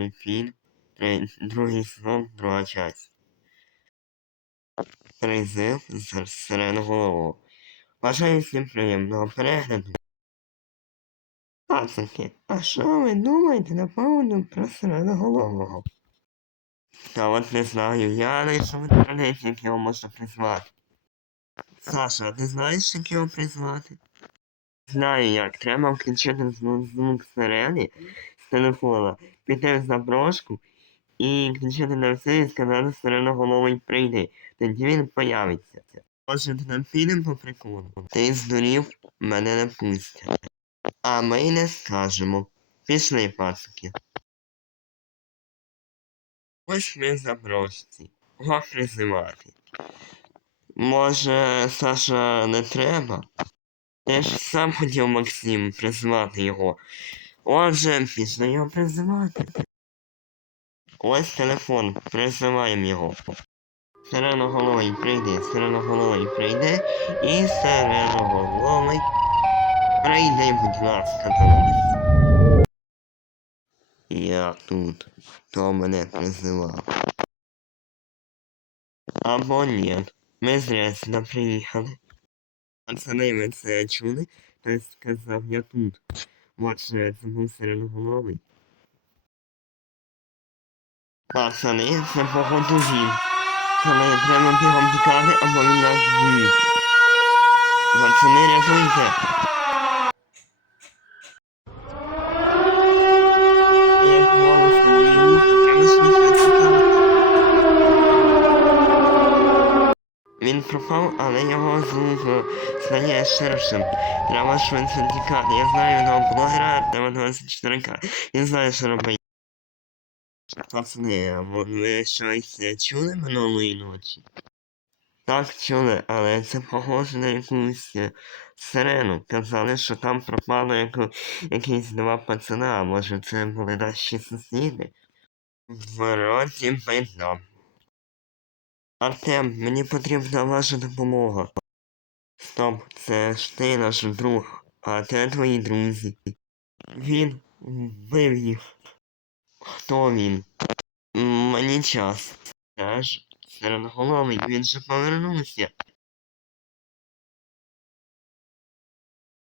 новий фільм. Другий сезон, друга часть. Призив з сиреноголового. Бажаю всім приємного перегляду. Пацики, а що ви думаєте на поводу про сиреноголового? Та от не знаю, я знайшов в інтернеті, як його можна призвати. Саша, а ти знаєш, як його призвати? Знаю як, треба включити зву- звук сирени телефона, піти в заброшку і включити на все і сказати сиреноголовий прийди. Тоді він появиться. Може, на підемо по приколу? Ти здурів, мене не пустять. А ми не скажемо. Пішли, пасики. Ось ми в заброшці. Го призивати. Може, Саша, не треба? Я ж сам хотів Максим призвати його. Отже, пішли його призивати. Ось телефон, призиваємо його. Сиреноголовий прийде, сиреноголовий прийде і сиреноголовий прийде, будь ласка, до нас. Я тут. Хто мене призивав? Або ні. Ми зря сюди приїхали. Пацани, ви це чули? Хтось сказав, я тут. Отже, це був сиреноголовий. Пацани, це походу він. Пацани, треба бігом тікати, або він нас вб'є. Пацани, рятуйте. Як голосно мені, треба швидше тікати. Він пропав, але його звук стає ширшим. Треба швидше тікати. Я знаю одного блогера, треба 24к. Він знає, що робити. Пацани, ви щось чули минулої ночі? Так, чули, але це похоже на якусь сирену. Казали, що там пропало яку, якісь два пацана, може це були наші сусіди? Вроді би да. Артем, мені потрібна ваша допомога. Стоп, це ж ти наш друг, а це твої друзі. Він вбив їх. Хто він? Мені час. Це ж сиреноголовий, він же повернувся.